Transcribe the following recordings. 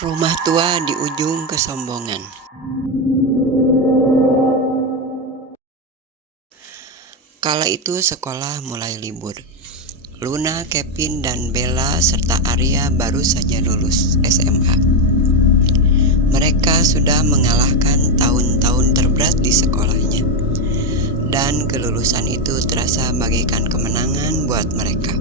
Rumah tua di ujung kesombongan. Kala itu sekolah mulai libur. Luna, Kevin, dan Bella serta Arya baru saja lulus SMA. Mereka sudah mengalahkan tahun-tahun terberat di sekolahnya. Dan kelulusan itu terasa bagaikan kemenangan buat mereka.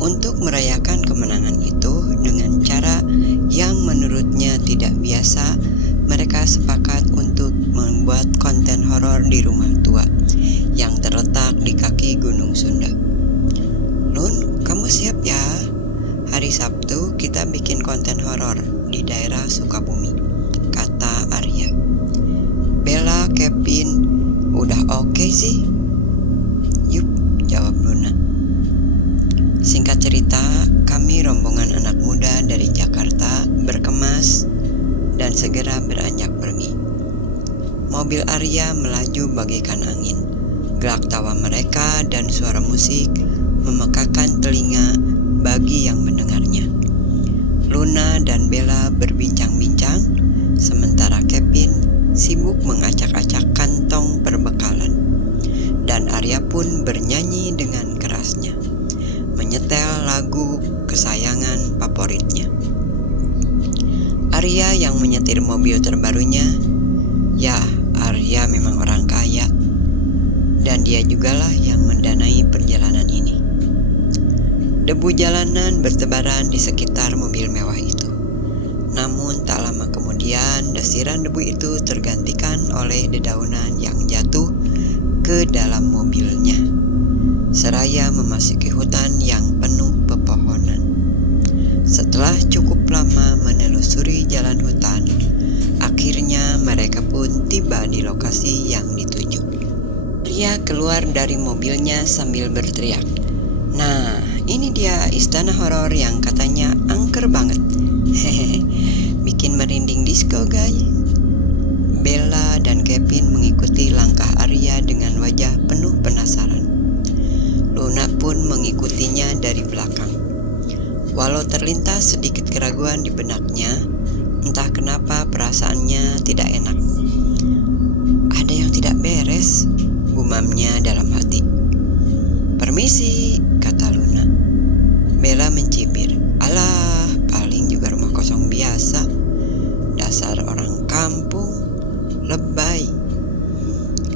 Untuk merayakan kemenangan itu dengan cara yang menurutnya tidak biasa, mereka sepakat untuk membuat konten horor di rumah tua yang terletak di kaki Gunung Sunda. Lun, kamu siap ya? Hari Sabtu kita bikin konten horor di daerah Sukabumi, kata Arya. Bella, Kevin, udah oke sih? Yup, jawab Luna. Singkat cerita, kami rombongan anak muda dari Jakarta berkemas dan segera beranjak pergi. Mobil Arya melaju bagaikan angin. Gelak tawa mereka dan suara musik memekakan telinga bagi yang mendengarnya. Luna dan Bella berbincang-bincang, sementara Kevin sibuk mengacak-acak kantong perbekalan. Dan Arya pun bernyanyi dengan kerasnya, menyetel lagu kesayangan favoritnya. Arya yang menyetir mobil terbarunya. Ya, Arya memang orang kaya, dan dia jugalah yang mendanai perjalanan ini. Debu jalanan bertebaran di sekitar mobil mewah itu. Namun tak lama kemudian desiran debu itu tergantikan oleh dedaunan yang jatuh ke dalam mobilnya, seraya memasuki hutan yang penuh pepohonan. Setelah cukup lama menelusuri jalan hutan, akhirnya mereka pun tiba di lokasi yang dituju. Arya keluar dari mobilnya sambil berteriak, "Nah, ini dia istana horor yang katanya angker banget. Hehehe, bikin merinding disco, guys." Bella dan Kevin mengikuti langkah Arya dengan wajah penuh penasaran. Luna pun mengikutinya dari belakang. Walau terlintas sedikit keraguan di benaknya, entah kenapa perasaannya tidak enak. Ada yang tidak beres, gumamnya dalam hati. "Permisi," kata Luna. Bella mencibir, "Alah, paling juga rumah kosong biasa. Dasar orang kampung, lebay."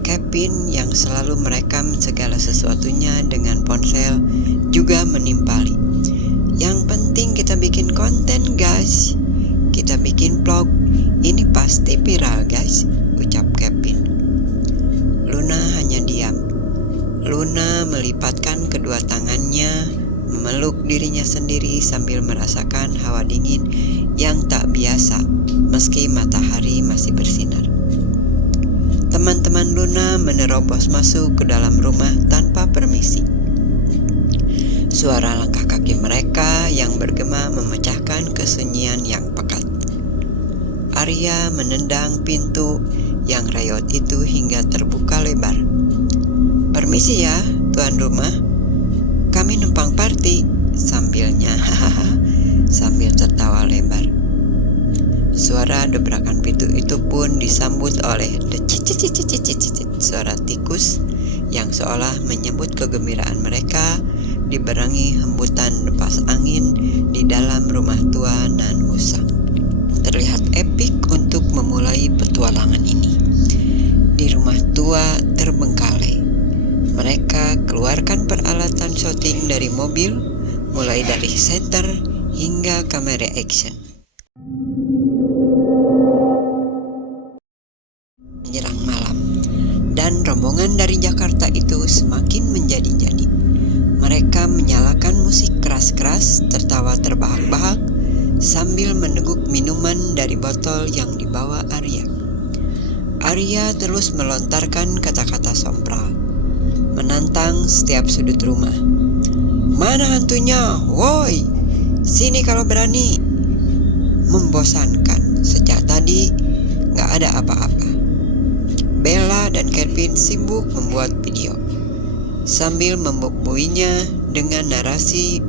Kevin yang selalu merekam segala sesuatunya dengan ponsel juga menimpali. "Yang penting kita bikin konten, guys. Kita bikin vlog. Ini pasti viral, guys," ucap Kevin. Luna hanya diam. Luna melipatkan kedua tangannya, memeluk dirinya sendiri sambil merasakan hawa dingin yang tak biasa meski matahari masih bersinar. Teman-teman Luna menerobos masuk ke dalam rumah tanpa permisi. Suara langkah kaki mereka yang bergema memecahkan kesunyian yang pekat. Arya menendang pintu yang rayot itu hingga terbuka lebar. "Permisi ya, tuan rumah. Kami numpang party," sambilnya hahaha sambil tertawa lebar. Suara dobrakan pintu itu pun disambut oleh decicicicicicicit suara tikus yang seolah menyambut kegembiraan mereka, dibarengi hembusan lepas angin di dalam rumah tua nan usang. Terlihat epik untuk memulai petualangan ini. Di rumah tua terbengkalai, mereka keluarkan peralatan syuting dari mobil, mulai dari setter hingga kamera action. Menjelang malam, dan rombongan dari Jakarta itu semakin menjadi-jadi. Mereka menyalakan musik keras-keras, tertawa terbahak-bahak, sambil meneguk minuman dari botol yang dibawa Arya. Arya terus melontarkan kata-kata sompral, menantang setiap sudut rumah. "Mana hantunya? Woi, sini kalau berani!" Membosankan, sejak tadi gak ada apa-apa. Bella dan Kevin sibuk membuat video, sambil membubuinya dengan narasi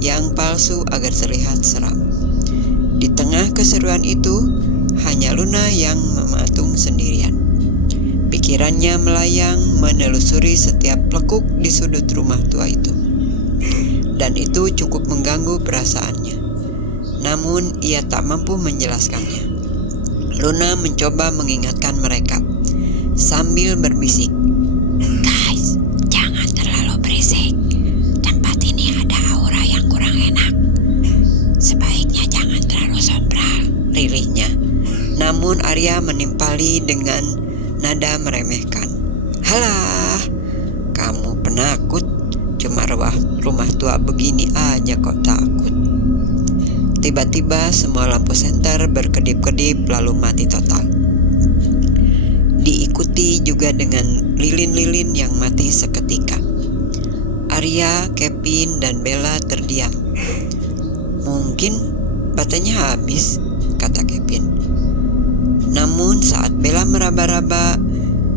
yang palsu agar terlihat seram. Di tengah keseruan itu, hanya Luna yang mematung sendirian. Pikirannya melayang menelusuri setiap lekuk di sudut rumah tua itu. Dan itu cukup mengganggu perasaannya. Namun ia tak mampu menjelaskannya. Luna mencoba mengingatkan mereka sambil berbisik, "Guys, jangan terlalu berisik. Tempat ini ada aura yang kurang enak. Sebaiknya jangan terlalu sombral," lirihnya. Namun Arya menimpali dengan nada meremehkan. "Halah, kamu penakut. Cuma rumah tua begini aja kok takut." Tiba-tiba semua lampu senter berkedip-kedip lalu mati total. Diikuti juga dengan lilin-lilin yang mati seketika. Arya, Kevin, dan Bella terdiam. "Mungkin baterainya habis," kata Kevin. Namun saat Bella meraba-raba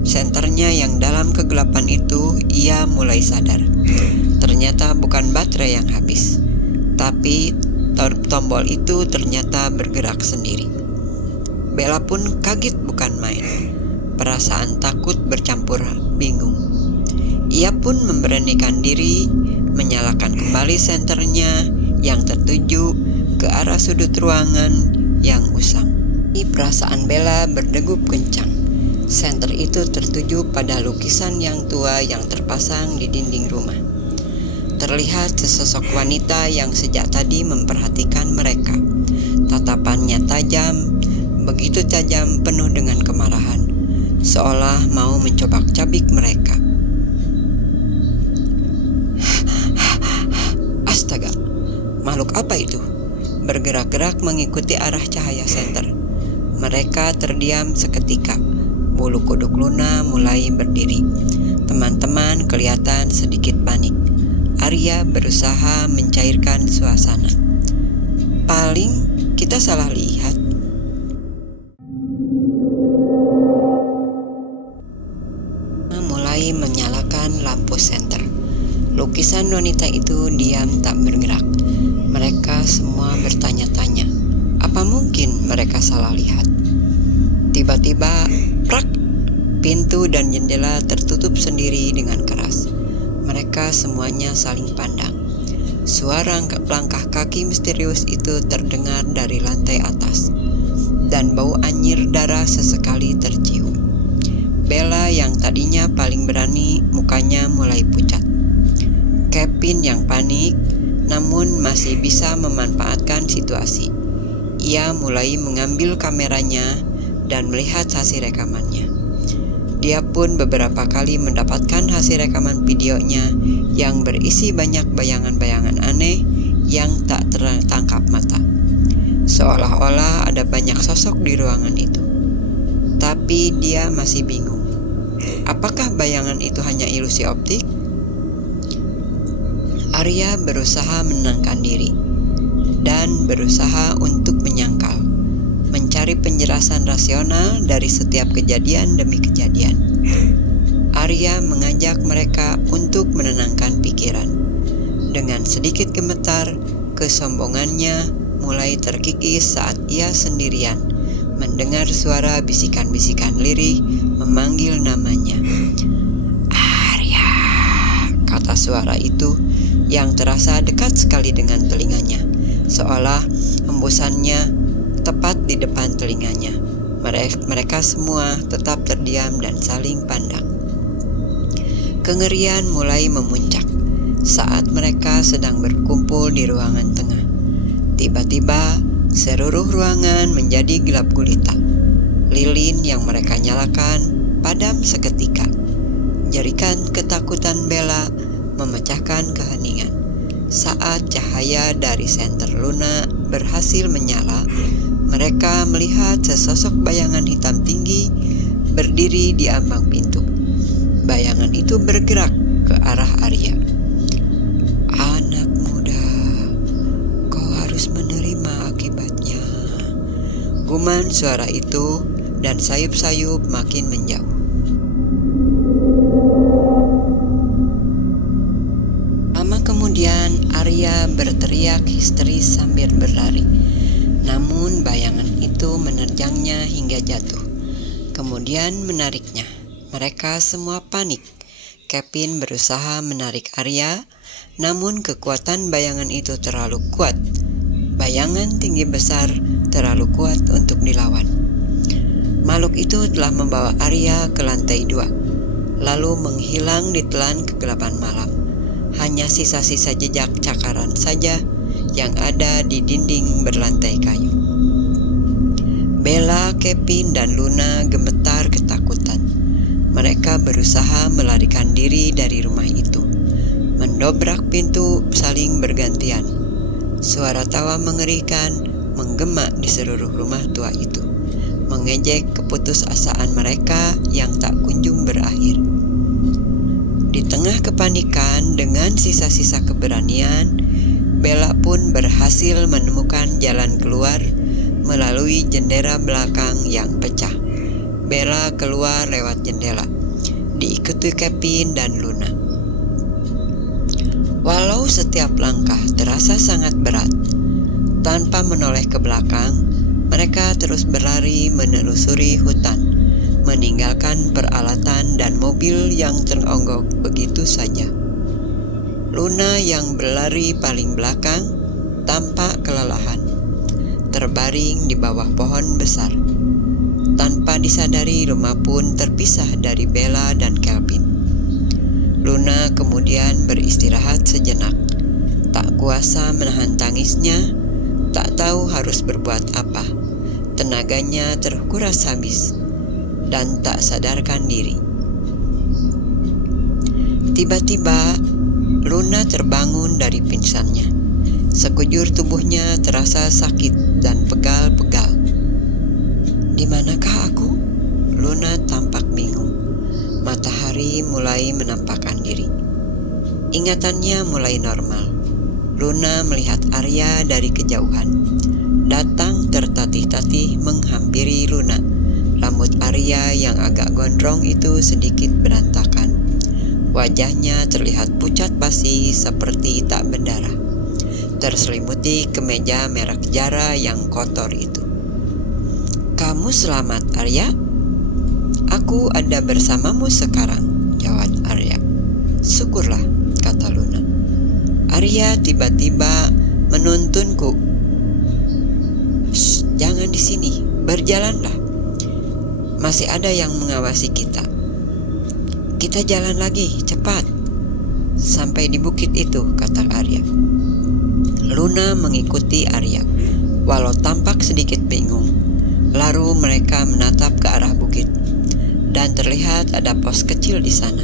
senternya yang dalam kegelapan itu, ia mulai sadar. Ternyata bukan baterai yang habis, tapi tombol itu ternyata bergerak sendiri. Bella pun kaget bukan main. Perasaan takut bercampur bingung. Ia pun memberanikan diri menyalakan kembali senternya yang tertuju ke arah sudut ruangan yang usang. Perasaan Bella berdegup kencang. Senter itu tertuju pada lukisan yang tua yang terpasang di dinding rumah. Terlihat sesosok wanita yang sejak tadi memperhatikan mereka. Tatapannya tajam, begitu tajam, penuh dengan kemarahan, seolah mau mencobak-cabik mereka. Astaga, makhluk apa itu? Bergerak-gerak mengikuti arah cahaya senter. Mereka terdiam seketika. Bulu kuduk Luna mulai berdiri. Teman-teman kelihatan sedikit panik. Arya berusaha mencairkan suasana. "Paling kita salah lihat." Mulai menyalakan lampu senter. Lukisan wanita itu diam tak bergerak. Mereka semua bertanya-tanya, apa mungkin mereka salah lihat? Tiba-tiba, prak! Pintu dan jendela tertutup sendiri dengan keras. Mereka semuanya saling pandang. Suara langkah kaki misterius itu terdengar dari lantai atas, dan bau anyir darah sesekali tercium. Bella yang tadinya paling berani, mukanya mulai pucat. Kevin yang panik, namun masih bisa memanfaatkan situasi. Ia mulai mengambil kameranya dan melihat hasil rekamannya. Dia pun beberapa kali mendapatkan hasil rekaman videonya yang berisi banyak bayangan-bayangan aneh yang tak tertangkap mata. Seolah-olah ada banyak sosok di ruangan itu. Tapi dia masih bingung. Apakah bayangan itu hanya ilusi optik? Arya berusaha menenangkan diri dan berusaha untuk menyangkal, mencari penjelasan rasional dari setiap kejadian demi kejadian. Arya mengajak mereka untuk menenangkan pikiran. Dengan sedikit gemetar, kesombongannya mulai terkikis saat ia sendirian mendengar suara bisikan-bisikan lirih memanggil namanya. "Arya," kata suara itu yang terasa dekat sekali dengan telinganya, seolah hembusannya tepat di depan telinganya. Mereka semua tetap terdiam dan saling pandang. Kengerian mulai memuncak saat mereka sedang berkumpul di ruangan tengah. Tiba-tiba, seluruh ruangan menjadi gelap gulita. Lilin yang mereka nyalakan padam seketika. Jerikan ketakutan Bella memecahkan keheningan. Saat cahaya dari senter Luna berhasil menyala, mereka melihat sesosok bayangan hitam tinggi berdiri di ambang pintu. Bayangan itu bergerak ke arah Arya. "Anak muda, kau harus menerima akibatnya," guman suara itu, dan sayup-sayup makin menjauh. Lama kemudian Arya berteriak histeris sambil berlari. Namun bayangan itu menerjangnya hingga jatuh, kemudian menariknya. Mereka semua panik. Kevin berusaha menarik Arya, namun kekuatan bayangan itu terlalu kuat. Bayangan tinggi besar terlalu kuat untuk dilawan. Makhluk itu telah membawa Arya ke lantai 2, lalu menghilang ditelan kegelapan malam. Hanya sisa-sisa jejak cakaran saja yang ada di dinding berlantai kayu. Bella, Kevin, dan Luna gemetar ketakutan. Mereka berusaha melarikan diri dari rumah itu, mendobrak pintu saling bergantian. Suara tawa mengerikan menggema di seluruh rumah tua itu, mengejek keputusasaan mereka yang tak kunjung berakhir. Di tengah kepanikan dengan sisa-sisa keberanian, Bella pun berhasil menemukan jalan keluar melalui jendela belakang yang pecah. Bella keluar lewat jendela, diikuti Kevin dan Luna. Walau setiap langkah terasa sangat berat, tanpa menoleh ke belakang, mereka terus berlari menelusuri hutan, meninggalkan peralatan dan mobil yang teronggok begitu saja. Luna yang berlari paling belakang tampak kelelahan, terbaring di bawah pohon besar. Tanpa disadari, rumah pun terpisah dari Bella dan Kevin. Luna kemudian beristirahat sejenak, tak kuasa menahan tangisnya, tak tahu harus berbuat apa. Tenaganya terkuras habis dan tak sadarkan diri. Tiba-tiba Luna terbangun dari pingsannya. Sekujur tubuhnya terasa sakit dan pegal-pegal. Di manakah aku? Luna tampak bingung. Matahari mulai menampakkan diri. Ingatannya mulai normal. Luna melihat Arya dari kejauhan. Datang tertatih-tatih menghampiri Luna. Rambut Arya yang agak gondrong itu sedikit berantakan. Wajahnya terlihat pucat basi seperti tak berdarah, terselimuti kemeja merek Zara yang kotor itu. Kamu selamat, Arya? Aku ada bersamamu sekarang, jawab Arya. Syukurlah, kata Luna. Arya tiba-tiba menuntunku. Jangan di sini, berjalanlah. Masih ada yang mengawasi kita. Kita jalan lagi, cepat. Sampai di bukit itu, kata Arya. Luna mengikuti Arya, walau tampak sedikit bingung. Lalu mereka menatap ke arah bukit, dan terlihat ada pos kecil di sana.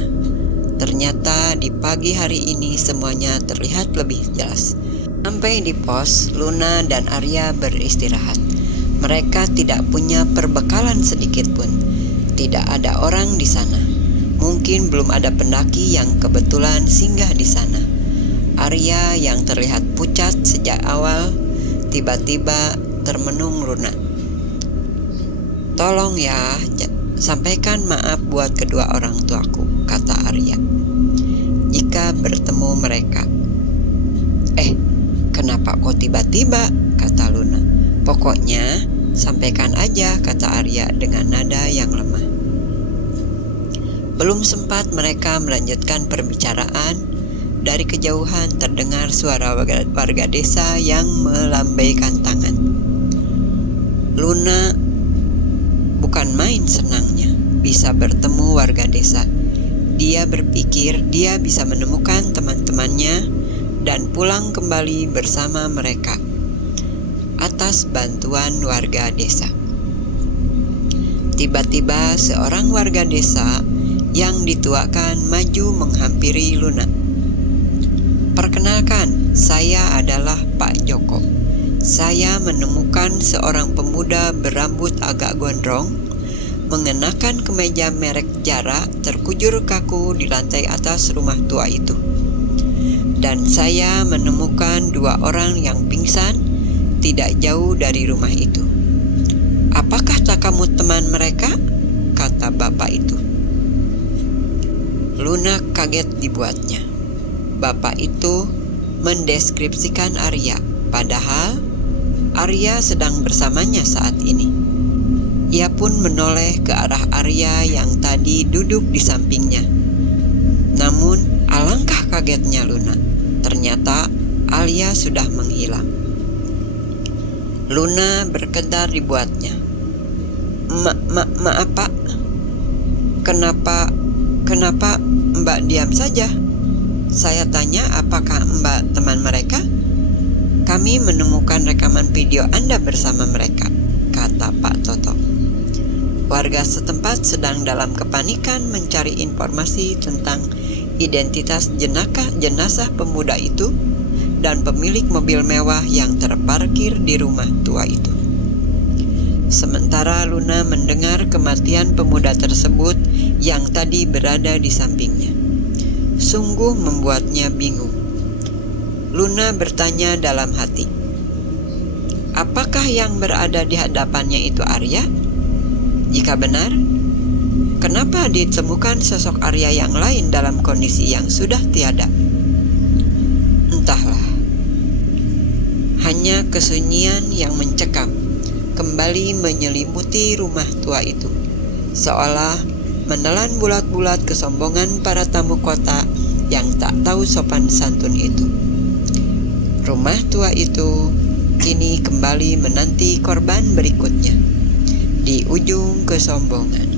Ternyata di pagi hari ini semuanya terlihat lebih jelas. Sampai di pos, Luna dan Arya beristirahat. Mereka tidak punya perbekalan sedikit pun. Tidak ada orang di sana. Mungkin belum ada pendaki yang kebetulan singgah di sana. Arya yang terlihat pucat sejak awal tiba-tiba termenung lunak. Tolong ya, sampaikan maaf buat kedua orang tuaku, kata Arya. Jika bertemu mereka. Kenapa kok tiba-tiba, kata Luna. Pokoknya sampaikan aja, kata Arya dengan nada yang lemah. Belum sempat mereka melanjutkan perbicaraan, dari kejauhan terdengar suara warga desa yang melambaikan tangan. Luna bukan main senangnya bisa bertemu warga desa. Dia berpikir dia bisa menemukan teman-temannya dan pulang kembali bersama mereka atas bantuan warga desa. Tiba-tiba seorang warga desa yang dituakan maju menghampiri Luna. Perkenalkan, saya adalah Pak Joko. Saya menemukan seorang pemuda berambut agak gondrong, mengenakan kemeja merek Zara, terkujur kaku di lantai atas rumah tua itu. Dan saya menemukan 2 orang yang pingsan tidak jauh dari rumah itu. Apakah tak kamu teman mereka? Kata bapak itu. Luna kaget dibuatnya. Bapak itu mendeskripsikan Arya, padahal Arya sedang bersamanya saat ini. Ia pun menoleh ke arah Arya yang tadi duduk di sampingnya. Namun alangkah kagetnya Luna. Ternyata Arya sudah menghilang. Luna berkedar dibuatnya. Maaf Pak. Kenapa Mbak diam saja? Saya tanya apakah Mbak teman mereka? Kami menemukan rekaman video Anda bersama mereka, kata Pak Toto. Warga setempat sedang dalam kepanikan mencari informasi tentang identitas jenazah pemuda itu dan pemilik mobil mewah yang terparkir di rumah tua itu. Sementara Luna mendengar kematian pemuda tersebut yang tadi berada di sampingnya. Sungguh membuatnya bingung. Luna bertanya dalam hati, apakah yang berada di hadapannya itu Arya? Jika benar, kenapa ditemukan sosok Arya yang lain dalam kondisi yang sudah tiada? Entahlah. Hanya kesunyian yang mencekam kembali menyelimuti rumah tua itu, seolah menelan bulat-bulat kesombongan para tamu kota yang tak tahu sopan santun itu. Rumah tua itu kini kembali menanti korban berikutnya di ujung kesombongan.